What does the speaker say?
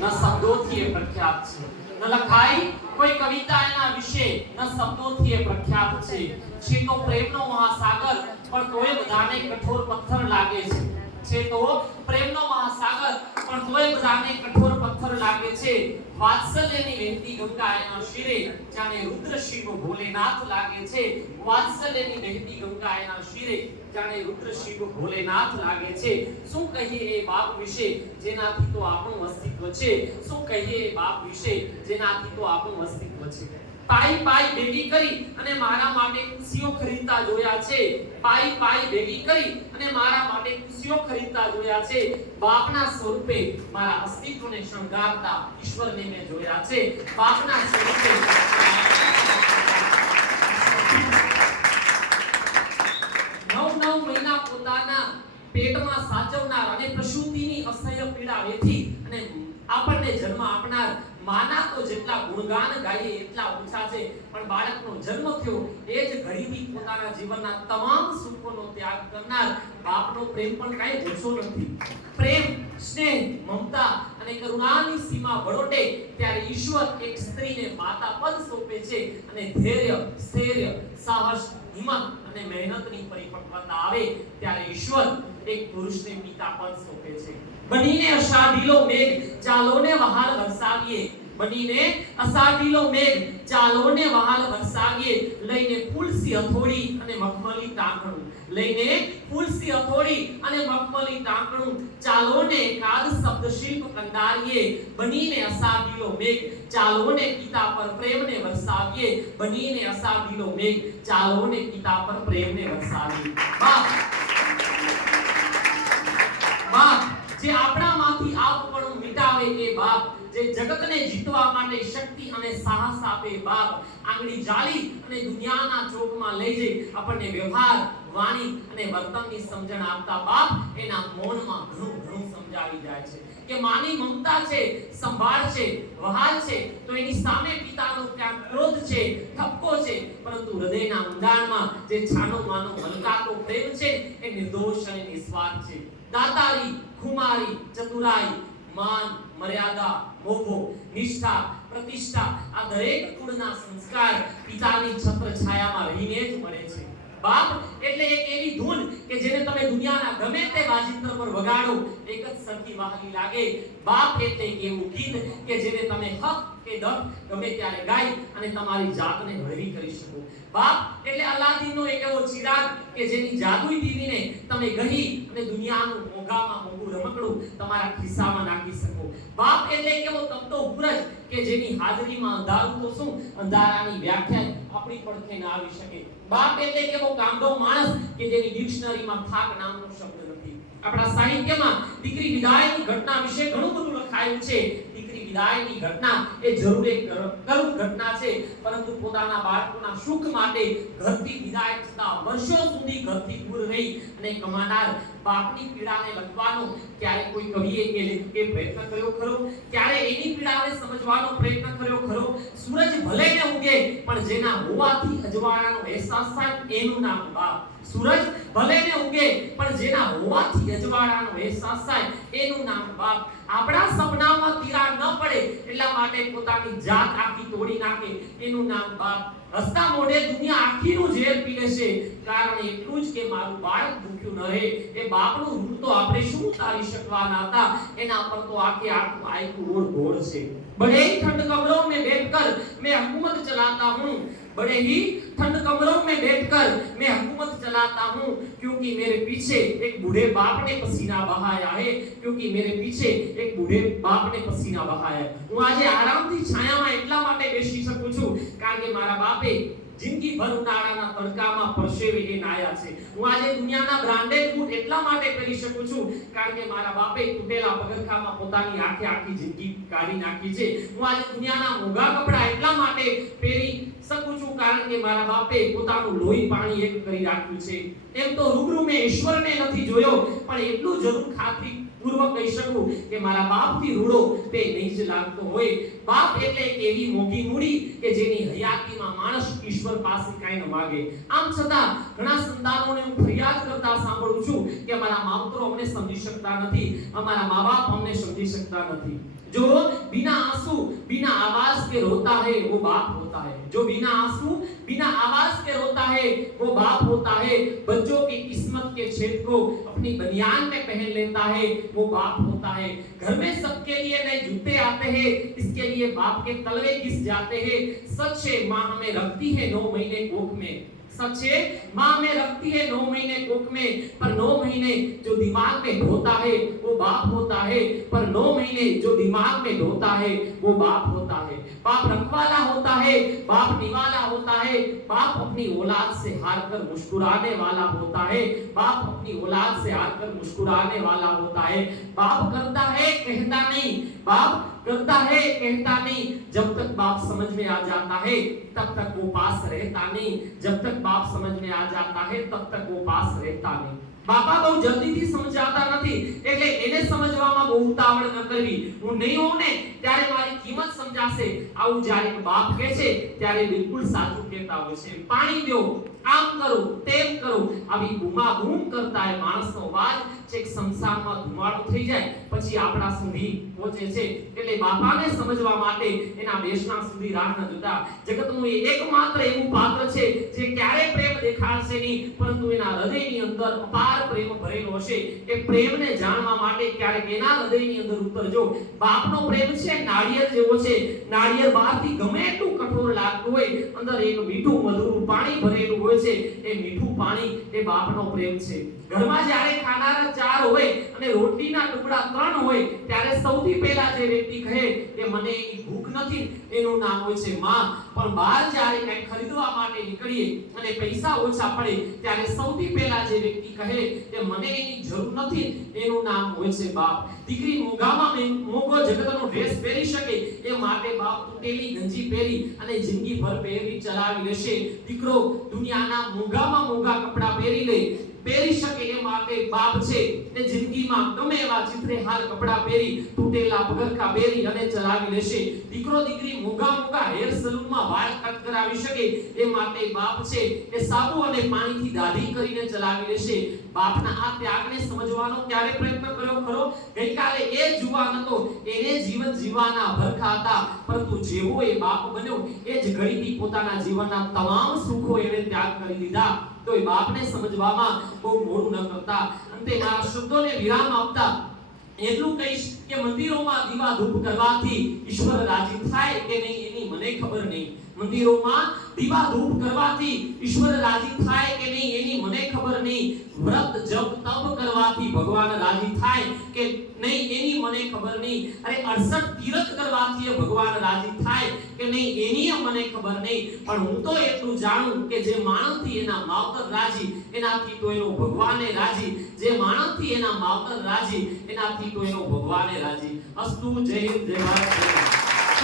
ન શબ્દોથી એ પ્રખ્યાત છે, ન લખાઈ કોઈ કવિતા એના વિશે, ન શબ્દોથી એ પ્રખ્યાત છે તો પ્રેમનો મહાસાગર પણ તોય બધાને કઠોર પથ્થર લાગે છે તો પ્રેમનો મહાસાગર પણ તોય બધાને કઠોર પથ્થર લાગે છે। વાત્સલ્યની વહેતી ગંગા એના શિરે જાણે રુદ્ર શિવ ભોલેનાથ લાગે છે। વાત્સલ્યની વહેતી ગંગા એના શિરે જાણે રુદ્ર શિવ ભોલેનાથ લાગે છે। શું કહીએ એ બાપ વિશે જેનાથી તો આપણું અસ્તિત્વ છે, શું કહીએ એ બાપ વિશે જેનાથી તો આપણું અસ્તિત્વ છે। પાઈ પાઈ ભેગી કરી અને મારા માટે ખુશીઓ ખરીદતા જોયા છે, પાઈ પાઈ ભેગી કરી અને મારા માટે ખુશીઓ ખરીદતા જોયા છે। બાપના સ્વરૂપે મારા અસ્તિત્વને શણગારતા ઈશ્વરને મેં જોયા છે। બાપના સ્વરૂપે 9 મહિના પોતાના પેટમાં સાચવનાર અને પ્રસૂતિની અસહ્ય પીડા વેઠી અને આપણને જન્મ આપનાર માના તો જેટલા ગુણગાન ગાઈએ એટલા ઓછા છે, પણ બાળકનો જન્મ થયો એ જ ઘડીથી પોતાના જીવનના તમામ સુખોનો ત્યાગ કરનાર બાપનો પ્રેમ પણ કાંઈ ઓછો નથી। પ્રેમ, સ્નેહ, મમતા અને કરુણાની સીમા વળોટે ત્યારે ઈશ્વર એક સ્ત્રીને માતા પદ સોંપે છે અને ધૈર્ય, સ્થૈર્ય, સાહસ, હિંમત અને મહેનતની પરિપક્વતા આવે ત્યારે ઈશ્વર એક પુરુષને પિતા પદ સોંપે છે। બનીને અષાઢીલો મેઘ ચાલોને વહાલ વરસાવીએ, બનીને અષાઢીલો મેઘ ચાલોને વહાલ વરસાવીએ, લઈને ફૂલસી હથોડી અને મખમલી ટાંકણું, લઈને ફૂલસી હથોડી અને મખમલી ટાંકણું, ચાલોને કાદ શબ્દ શિલ્પ કંડારીએ, બનીને અષાઢીલો મેઘ ચાલોને પિતા પર પ્રેમને વરસાવીએ, બનીને અષાઢીલો મેઘ ચાલોને પિતા પર પ્રેમને વરસાવીએ। બાપ જે આપણામાંથી આવપણું મિટાવે એ બાપ, જે જગતને જીતવા માટે શક્તિ અને સાહસ આપે બાપ, આંગળી જાળી અને દુનિયાના ચોકમાં લઈ જઈ આપણને વ્યવહાર, વાણી અને વર્તનની સમજણ આપતા બાપ એના મૌનમાં ઘણું સમજાવી જાય છે કે માની મમતા છે, સંભાળ છે, વહાલ છે તો એની સામે પિતાનો ક્યાંક ક્રોધ છે, ઠપકો છે, પરંતુ હૃદયના ઊંડાણમાં જે છાનો માનો હલકાતો પ્રેમ છે એ નિર્દોષ અને નિસ્વાર્થ છે। દાતારી, ખુમારી, ચતુરાઈ, માન, મર્યાદા, મોભો, નિષ્ઠા, પ્રતિષ્ઠા આ દરેક ગુણના સંસ્કાર પિતાની છત્ર છાયામાં રહીને જ મળે છે। બાપ એટલે એક એવી ધૂન કે જેને તમે દુનિયાના ગમે તે વાજિંત્ર પર વગાડો એક જ સરખી વહાલી લાગે। બાપ એટલે એક એવું ગીત કે જેને તમે હક કે દર્દ ગમે ત્યારે ગાઈ અને તમારી જાતને હળવી કરી શકો। બાપ એટલે અલાદીનનો એક એવો ચિરાગ કે જેની જાદુઈ દીવીને તમે ગહી અને દુનિયાનું મોંઘામાં મોંઘું રમકડું તમારા ખિસ્સામાં નાખી શકો। બાપ એટલે એક એવો તપતો સૂરજ કે જેની હાજરીમાં અંધારું તો શું અંધારાની વ્યાખ્યા આપણી પડખે ના આવી શકે। બાપ એટલે એક એવો કામડો માણસ કે જેની ડિક્શનરીમાં થાક નામનો શબ્દ નથી। આપણા સાહિત્યમાં દીકરી વિદાયની ઘટના વિશે ઘણું બધું લખાયું છે। દીકરી વિદાયની ઘટના એ જરૂર એક કરુણ ઘટના છે, પરંતુ પોતાના બાળકોના સુખ માટે ઘરથી વિદાય થતા વર્ષો સુધી ઘરથી દૂર રહી અને કમાનાર બાપની પીડાને લખવાનો ક્યારે કોઈ કવિએ કે લેખકે પ્રયત્ન કર્યો ખરો? ક્યારે એની પીડાને સમજવાનો પ્રયત્ન કર્યો ખરો? સૂરજ ભલે ને ઉગે પણ જેના હોવાથી અજવાળાનો અહેસાસ થાય એનું નામ બાપ। સૂરજ ભલે ને ઉગે પણ જેના હોવાથી અજવાળાનો અહેસાસ થાય એનું નામ બાપ। આપણા સપનામાં તિરાડ ન પડે એટલા માટે પોતાની જાત આખી તોડી નાખે એનું નામ બાપ। હસતા મોઢે દુનિયા આખીનું ઝેર પી લેશે કારણ એટલું જ કે મારું બાળક ભૂખ્યું ન રહે। એ બાપનું ઋણ તો આપણે શું ઉતારી શકવાના હતા, એના પર તો આખું આયકું રોડ ઘોડ છે। बड़े ही ठंड कमरों में बैठकर मैं हुकूमत चलाता हूँ, बड़े ही ठंड कमरों में बैठकर मैं हुकूमत चलाता हूँ, क्योंकि मेरे पीछे एक बूढ़े बाप ने पसीना बहाया है, क्योंकि मेरे पीछे एक बूढ़े बाप ने पसीना बहाया है। હું આજે આરામથી છાયામાં એટલા માટે બેસી શકું છું કારણ કે મારા બાપે જિંદગી ભર ઉનાળાના તડકામાં પરસેવે એ નાયા છે। હું આજે દુનિયાના બ્રાન્ડેડ બૂટ એટલા માટે પહેરી શકું છું કારણ કે મારા બાપે તૂટેલા પગરખામાં પોતાની આખી જિંદગી કાઢી નાખી છે। હું આજે દુનિયાના મોંઘા કપડા એટલા માટે પહેરી શકું છું કારણ કે મારા બાપે પોતાનું લોહી પાણી એક કરી રાખ્યું છે। એમ તો રૂબરૂ મેં ઈશ્વરને નથી જોયો પણ એટલું જરૂર ખાતરી પૂર્વક કહી શકું કે મારા બાપથી રૂડો તે નહીં જ લાગતો હોય। બાપ એટલે એક એવી મોટી મૂડી કે જેની હયાતીમાં માણસ ઈશ્વર પાસે કાંઈ ન માગે। આમ છતાં ઘણા સંતાનોને હું ફરિયાદ કરતા સાંભળું છું કે અમારા માવતરો અમને સમજી શકતા નથી, અમારા મા-બાપ અમને સમજી શકતા નથી। जो बिना आंसू बिना आवाज के रोता है वो बाप होता है। जो बिना आंसू बिना आवाज के रोता है वो बाप होता है। बच्चों की किस्मत के छेद को अपनी बनियान में पहन लेता है वो बाप होता है। घर में सबके लिए नए जूते आते हैं, इसके लिए बाप के तलवे घिस जाते हैं। सच है माँ हमें रखती है 9 महीने कोख में, सच है माँ में रखती है 9 महीने कोख में, पर 9 महीने जो दिमाग में ढोता है वो बाप होता है। पर 9 महीने जो दिमाग में ढोता है वो बाप होता है। बाप रखवाला होता है, बाप निवाला होता है। बाप अपनी औलाद से हारकर मुस्कुराने वाला होता है। बाप अपनी औलाद से हारकर मुस्कुराने वाला होता है। बाप करता है कहता नहीं, बाप करता है कहता नहीं। जब तक बाप समझ में आ जाता है तब तक वो पास रहता नहीं। जब तक बाप समझ में आ जाता है तब तक वो पास रहता नहीं। બાપા બહુ જલ્દીથી સમજાતા નથી, એટલે એને સમજવામાં બહુ ઉતાવળ ન કરવી। હું નહીં હોઉં ને ત્યારે મારી કિંમત સમજાશે, આવું જ્યારે બાપ કહે છે ત્યારે બિલકુલ સાચું કહેતા હોય છે। પાણી દો, આમ કરો, તેમ કરો, આવી બૂમાબૂમ કરતા એ માણસનો અવાજ છેક સંસારમાં ધુમાડો થઈ જાય પછી આપણા સુધી પહોંચે છે। એટલે બાપાને સમજવા માટે એના દેશના સુધી રાહ ન જોતા। જગતનું એ એકમાત્ર એવું પાત્ર છે જે ક્યારે પ્રેમ દેખાડશે નહીં, પરંતુ એના હૃદયની અંદર અપાર પ્રેમ ભરેલો હશે। એ પ્રેમને જાણવા માટે ક્યારેક એના હૃદયની અંદર ઉતરજો। બાપનો પ્રેમ છે નાળિયેર જેવો છે। નાળિયેર બહારથી ગમે એટલું કઠોર લાગતું હોય, અંદર એક મીઠું મધુર પાણી ભરેલું હોય છે। એ મીઠું પાણી એ બાપનો પ્રેમ છે। ઘરમાં જ્યારે ખાનારા 4 હોય અને રોટલીના ટુકડા 3 હોય ત્યારે સૌથી પહેલા જે વ્યક્તિ કહે કે મને એની ભૂખ નથી, એનું નામ હોય છે માં। પણ બહાર જ્યારે કંઈ ખરીદવા માટે નીકળીએ અને પૈસા ઓછા પડે ત્યારે સૌથી પહેલા જે વ્યક્તિ કહે કે મને એની જરૂર નથી, એનું નામ હોય છે બાપ। દીકરી મોંઘામાં મોંઘો જગતનો ડ્રેસ પહેરી શકે એ માટે બાપ તૂટેલી ગંજી પહેરી અને જિંદગીભર પહેરી ચલાવી લેશે। દીકરો દુનિયાના મોંઘામાં મોંઘા કપડા પહેરી લે પહેરી શકે એ માટે બાપ છે એ જિંદગીમાં ગમે એવા ચિત્રે હાલ કપડા પહેરી તૂટેલા પગરખા પહેરી અને ચલાવી લેશે। દીકરો દીકરી મોંઘા મોંઘા હેર સલૂનમાં વાળ કટ કરાવી શકે એ માટે બાપ છે એ સાબુ અને પાણીથી દાઢી કરીને ચલાવી લેશે। બાપના આ ત્યાગને સમજવાનો ક્યારે પ્રયત્ન કર્યો ખરો? ગઈકાલે એ જુવાન હતો, એને જીવન જીવવાના ભરખા હતા, પરંતુ જેવો એ બાપ બન્યો એ જ ઘડીથી પોતાના જીવનના તમામ સુખો એને ત્યાગ કરી દીધા। તો એ બાપને સમજવામાં બહુ મોડું ન કરતા। અંતે મારા શબ્દોને વિરામ આપતા એટલું કહીશ કે મંદિરોમાં દીવા ધૂપ કરવાથી ઈશ્વર રાજી થાય કે નહીં એની મને ખબર નહીં। મંદિરોમાં દીવા ધૂપ કરવાથી ઈશ્વર રાજી થાય કે નહીં એની મને ખબર નહીં। વ્રત જપ તપ કરવાથી ભગવાન રાજી થાય કે નહીં એની મને ખબર નહીં। અરે 68 તીર્થ કરવાથી ભગવાન રાજી થાય કે નહીં એની મને ખબર નહીં। પણ હું તો એટલું જાણું કે જે માણસથી એના માવતર રાજી એનાથી તો એનો ભગવાને રાજી। જે માણસથી એના માવતર રાજી એનાથી તો એનો ભગવાને રાજી। અસ્તુ જય હિન્દ, જય ભારત।